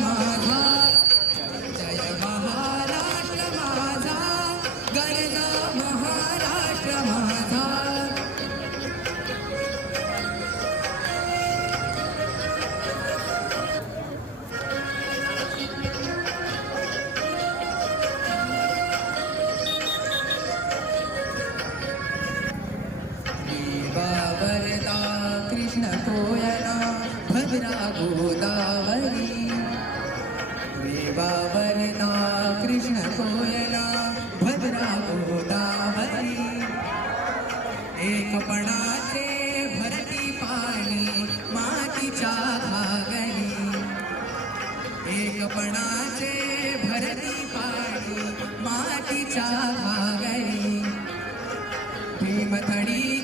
माझा, जय महाराष्ट्र माझा, गरजा महाराष्ट्र माझा. वरदा कृष्ण कोयना भद्रा गोदावरी, वरदा कृष्ण कोयना भद्रा गोदावरी. एकपणाचे भरती पाणी मातीच्या घागरी, एकपणाचे भरती पाणी मातीच्या घागरी. भीमथडी